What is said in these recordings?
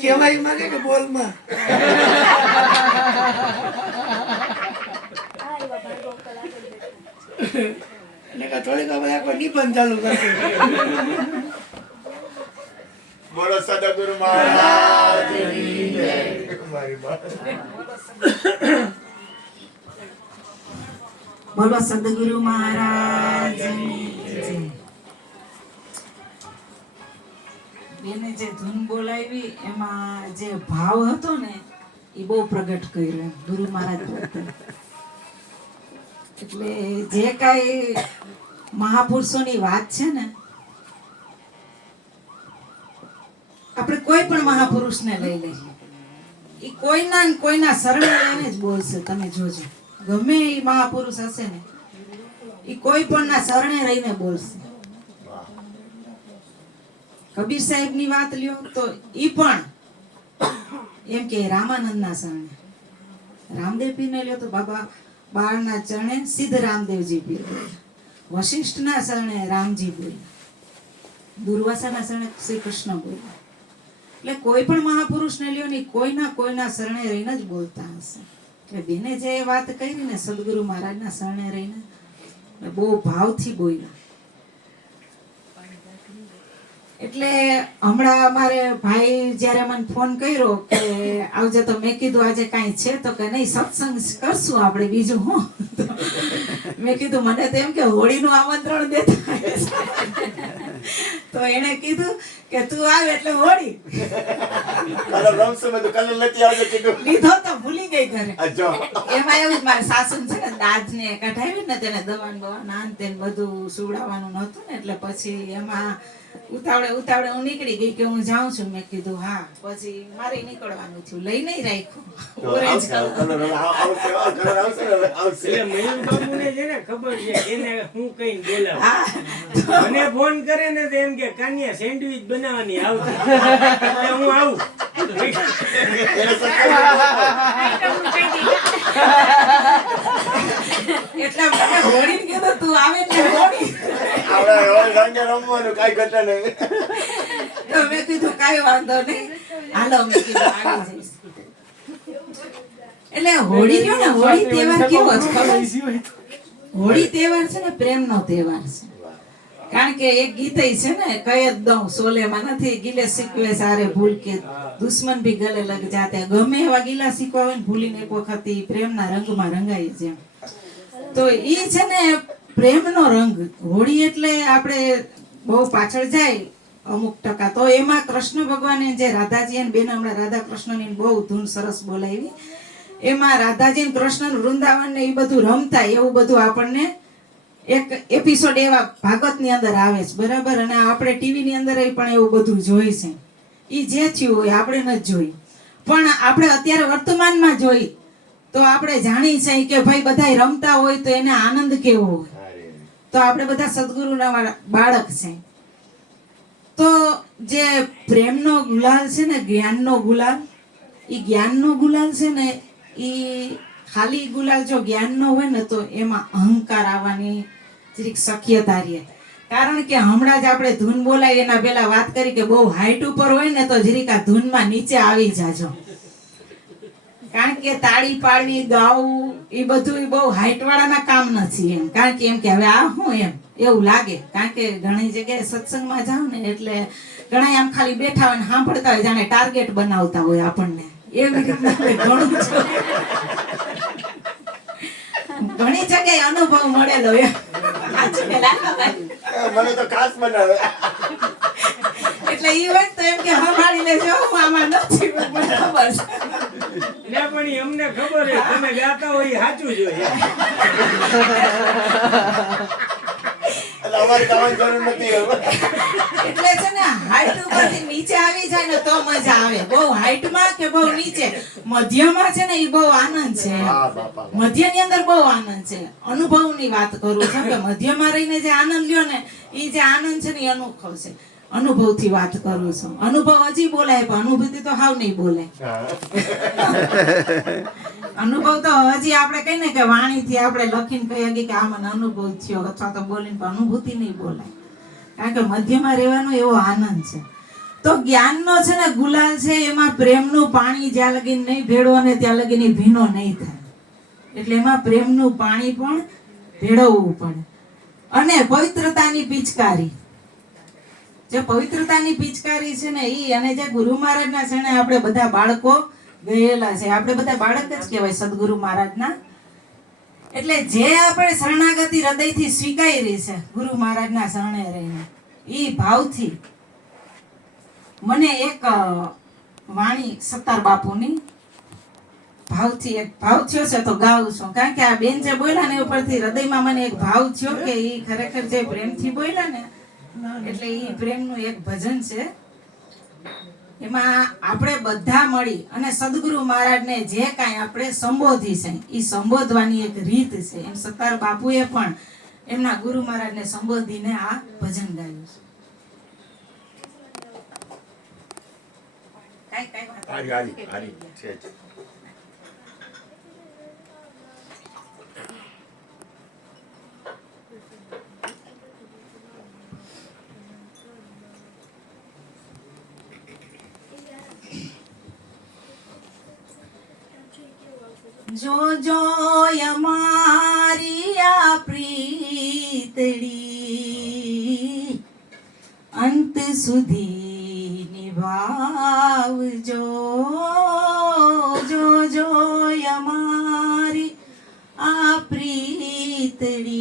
કેવાય માગે કે બોલમાં એટલે થોડીક આપણે નિબંધ ચાલુ કરશે. બોલો સદગુરુ મહારાજની જય. બોલો સદગુરુ મહારાજની જય. બેને જે ધૂન બોલાવી એમાં જે ભાવ હતો ને એ બહુ પ્રગટ કર્યો ગુરુ મહારાજ પ્રત્યે. એટલે જે કાંઈ મહાપુરુષોની વાત છે ને, આપણે કોઈ પણ મહાપુરુષને લઈ લઈએ, એ કોઈના શરણે રહીને જ બોલશે. તમે જોજો, ગમે એ મહાપુરુષ હશે ને, એ કોઈ પણ ના શરણે રહીને બોલશે. કબીર સાહેબ ની વાત લ્યો તો ઈ પણ એમ કે રામાનંદ ના શરણે. રામદેવ પીર ને લ્યો તો બાબા બાળના ચરણે સિદ્ધ રામદેવજી પીર બોલ્યા. વશિષ્ઠ ના શરણે રામજી બોલ્યા. દુર્વાસા ના શરણે શ્રી કૃષ્ણ બોલ્યા. એટલે કોઈ પણ મહાપુરુષ ને લ્યો ને કોઈના શરણે રહીને જ બોલતા હશે. એટલે બેને જે વાત કરી ને સદગુરુ મહારાજ ના શરણે રહીને બહુ ભાવથી બોલ્યા. એટલે હમણાં અમારે ભાઈ જયારે મને ફોન કર્યો કે આવજે, તો મેં કીધું આજે કાંઈ છે તો કે નહીં, સત્સંગ કરશું આપણે, બીજું હું. મેં કીધું મને તો એમ કે હોળીનું આમંત્રણ દેતા. તો એને કીધું કે તું આવે એટલે હોળી લીધો તો ભૂલી ગઈ ઘરે. એમાં એવું મારા સાસુ છે ને દાજ ને કઢાવી ને તેને દવાન બવાન આન તેન બધું સુવડાવવાનું નહોતું ને, એટલે પછી એમાં ઉતાવળે હું નીકળી ગઈ કે હું જાઉં છું. મેં કીધું હા, પછી મારે નીકળવાનું થયું, લઈ નહીં રાખ્યું. મને ફોન કરે ને તો એમ કે કાનિયા સેન્ડવિચ બનાવવાની આવતી, હું આવું. એટલે મને હોળી કીધું તું આવે એટલે હોળી. તો મેં કીધું કાંઈ વાંધો નહીં, હાલો. મેં કીધું આવી જઈશ. એટલે હોળી રહ્યો ને, હોળી તહેવાર કેવો છે ખબર? હોળી તહેવાર છે ને પ્રેમનો તહેવાર છે. કારણ કે એક ગીત છે ને, કઈ જ દઉં સોલેમાં નથી, ગીલે શીખવે સારે ભૂલ કે દુશ્મન ભી ગલે લગ જાતે. ગમે એવા ગીલા શીખવા હોય ને ભૂલીને એક વખત પ્રેમના રંગમાં રંગાઈ જેમ. તો ઈ છે ને પ્રેમનો રંગ. હોળી એટલે આપણે બહુ પાછળ જાય અમુક ટકા, તો એમાં કૃષ્ણ ભગવાને જે રાધાજી અને બેન હમણાં રાધા કૃષ્ણની બહુ ધૂન સરસ બોલાવી. એમાં રાધાજી કૃષ્ણ વૃંદાવન ને એ બધું રમતા, એવું બધું આપણને એક એપિસોડ એવા ભાગવતની અંદર આવે છે, બરાબર. અને આપણે ટીવીની અંદર પણ એવું બધું જોઈ છે. એ જે થયું હોય આપણે નથી જોઈ, પણ આપણે અત્યારે વર્તમાનમાં જોઈ તો આપણે જાણી છે કે ભાઈ બધા રમતા હોય તો એને આનંદ કેવો હોય. તો આપણે બધા સદગુરુના બાળક છે. તો જે પ્રેમનો ગુલાલ છે ને, જ્ઞાનનો ગુલાલ, એ જ્ઞાનનો ગુલાલ છે ને, એ ખાલી ગુલાલ જો જ્ઞાનનો હોય ને તો એમાં અહંકાર આવવાની જરીક શક્યતા રહે. કારણ કે હમણાં જ આપણે ધૂન બોલાવી એના પહેલા વાત કરી કે બહુ હાઈટ ઉપર હોય ને તો જરીક આ ધૂનમાં નીચે આવી જાજો. કારણ કે તાળી પાડવી, ગાવું, એ બધું બહુ હાઈટ વાળાના કામ નથી એમ. કારણ કે એમ કે હવે આ હું એમ એવું લાગે. કારણ કે ઘણી જગ્યાએ સત્સંગમાં જાવ ને એટલે ઘણા આમ ખાલી બેઠા હોય ને સાંભળતા હોય, જાણે ટાર્ગેટ બનાવતા હોય આપણને. એવી રીતના ઘણું ઘણી જગ્યાએ અનુભવ મળેલો એમ. મને તો ખાસ બનાવે. એટલે ઈ વાત તો એમ કે સંભાળી લેજો, હું આમાં નથી, મને ખબર છે. પણ અમને ખબર છે તમે ગાતા હોય એ સાચું જ હોય. એટલે છે ને હાઈટ ઉપરથી નીચે આવી જાય ને તો મજા આવે. બહુ હાઈટમાં કે બહુ નીચે, મધ્યમાં છે ને એ બહુ આનંદ છે. મધ્યની અંદર બહુ આનંદ છે. અનુભવની વાત કરું છું કે મધ્યમાં રહીને જે આનંદ લ્યો ને, એ જે આનંદ છે ને એ અનોખો છે. અનુભવથી વાત કરું છું. અનુભવ હજી બોલાય પણ અનુભૂતિ તો હાવ નહીં બોલાય. અનુભવ તો હજી આપણે કહીએ ને કે વાણીથી આપણે લખીને કહી શકીએ કે આ મને અનુભવ થયો અથવા તો બોલીને, પણ અનુભૂતિ નહીં બોલાય. કારણ કે મધ્યમાં રહેવાનો એવો આનંદ છે. તો જ્ઞાનનો છે ને ગુલાલ છે, એમાં પ્રેમનું પાણી જ્યાં લગીન નહીં ભેળો ને ત્યાં લગીન ઈ ભીનો નહીં થાય. એટલે એમાં પ્રેમનું પાણી પણ ભેળવવું પડે. અને પવિત્રતાની પિચકારી, જે પવિત્રતાની પિચકારી છે ને ઈ, અને જે ગુરુ મહારાજના શરણે આપણે બધા બાળકો ગયેલા છે. આપણે બધા બાળક જ કહેવાય સદગુરુ મહારાજના. એટલે જે આપણે શરણાગતિ હૃદયથી સ્વીકારી છે ગુરુ મહારાજના શરણે રહીને, ઈ ભાવથી મને એક વાણી સત્તાર બાપુની ભાવથી એક ભાવ થયો છે તો ગાઉં છું. કારણ કે આ બેન જે બોલ્યા ને ઉપરથી હૃદયમાં મને એક ભાવ થયો કે ઈ ખરેખર જે પ્રેમથી બોલ્યા ને, એટલે ઈ પ્રેમનું એક ભજન છે. એમાં આપણે બધા મળી અને સદગુરુ મહારાજને જે કાંઈ આપણે સંબોધી છે એ સંબોધવાની એક રીત છે. એમ સત્તાર બાપુએ પણ એમના ગુરુ મહારાજને સંબોધીને આ ભજન ગાયું છે. કાંઈ વાત હારી છે જ. જો જો અમારી આ પ્રીતડી અંત સુધી નિભાવજો. જો જો અમારી આ પ્રીતડી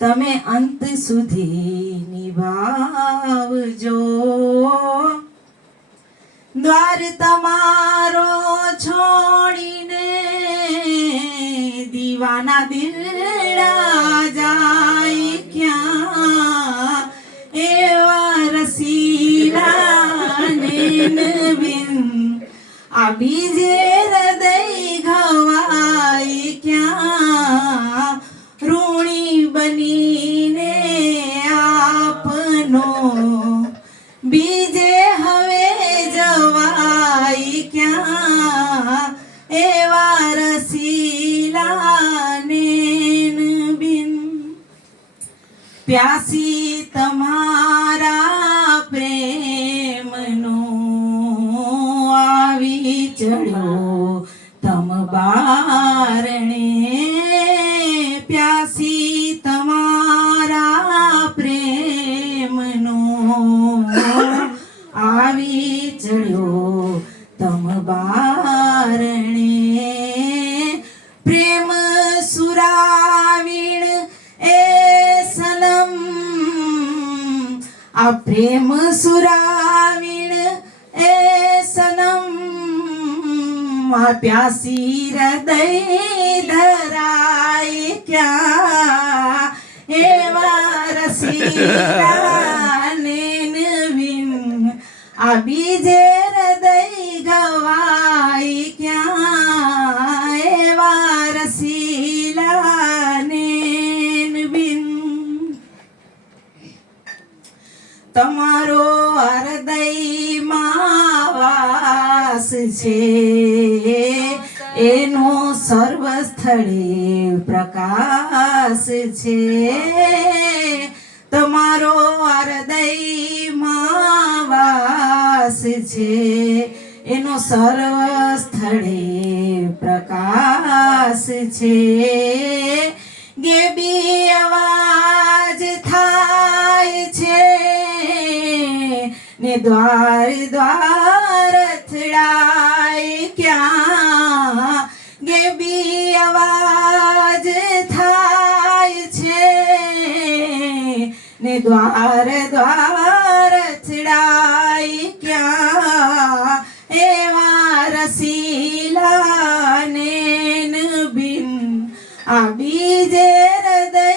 તમે અંત સુધી નિભાવજો. દ્વાર તમારો છોડીને દીવાના દિલડા જાય ક્યાં, એવા રસીલાને નવીન આ બીજે હૃદય ઘવાય ક્યાં. ઋણી બનીને આપનો બીજે હવે જવાય ક્યાં, એવા રસીલાને બિન પ્યાસી તમારા પ્રેમનો આવી ચડ્યો તમ બારણે. પ્યાસી તમારા પ્રેમનો આવી ચડ્યો તમ બારણે. પ્રેમ સુરાવીણ એ સનમ, આ પ્રેમ સુરાવીણ એ સનમ, આ પ્યાસી હૃદય ધરાય ક્યાં, એવા રસીલાને નવીન આ બીજે હૃદય ગવાય ક્યાં, એવા રસીલાને નવીન. તમારો હૃદયમાં વાસ છે, એનો સર્વ સ્થળે પ્રકાશ છે. તમારો હૃદયમાં વાસ છે, એનો સર્વ સ્થળે પ્રકાશ છે. ગેબી અવાજ થાય છે ને દ્વાર દ્વાર અથડાય ક્યાં, ગેબી અવાજ થાય છે ને દ્વાર દ્વાર અથડાય ક્યાં, એવા રસીલાને નબીન આ બીજે હૃદય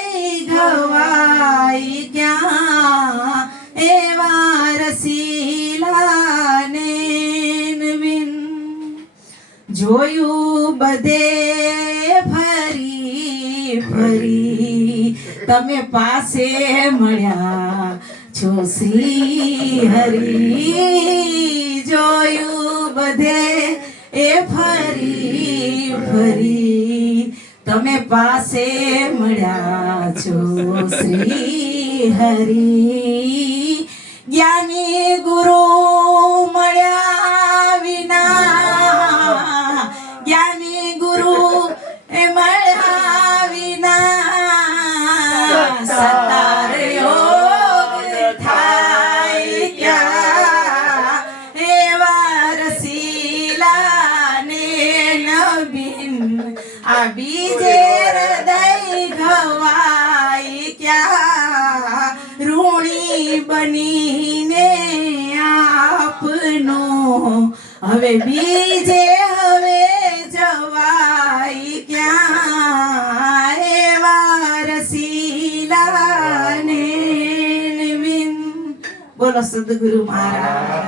ઘવાય ક્યાં, એવા રસીલાને નવીન. જોયું બધે ફરી ફરી તમે પાસે મળ્યા છો શ્રી હરિ જોયું બધે એ ફરી ફરી તમે પાસે મળ્યા છો શ્રી હરિ જ્ઞાની ગુરુ મળ્યા વિના જ્ઞાની ગુરુ એ મળ્યા વિના સતાર યોગ થાય ક્યાં એવા રસીલાને નબીન આ બીજે હૃદય ઘવાય ક્યાં ઋણી બનીને આપનો હવે બીજે હવે જવાય ક્યાં એવા રસીલાને નવીન. બોલો સદગુરુ મહારાજ.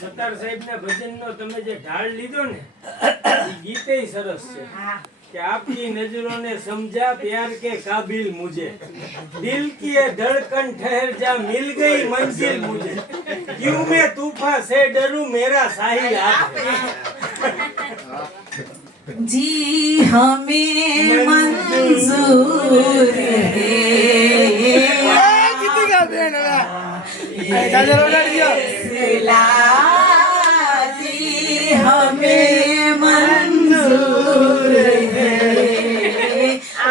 સતાર સાહેબ ના ભજન નો તમે જે ઢાળ લીધો ને એ ગીતે સરસ છે कि आपकी नजरों ने समझा प्यार के काबिल मुझे दिल की ये धड़कन ठहर जा मिल गई मंजिल मुझे क्यों मैं तूफान से डरूं मेरा साहिल आप जी हमें मंजूर है ગીતિકા બેન હવે ગાજર વગાડજો. जी हमें मंजूर है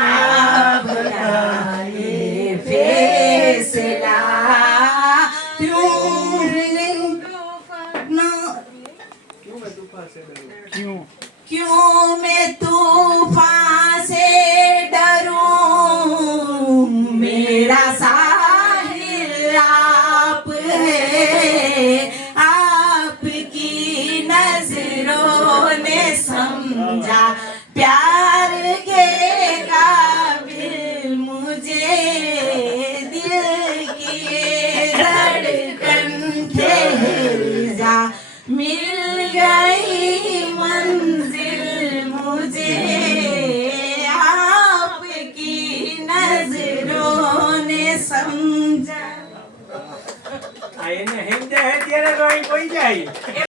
आपका ये फैसला क्यों मैं तूफान से डरूं मेरा साहिल आप है आपकी नजरों ने समझा प्यार के काबिल मुझे दिल की धड़कन ठहर जा मिल गई मंजिल मुझे आपकी नजरों ने समझा. એને હેમજા હે ત્યારે તો અહીં કોઈ જાય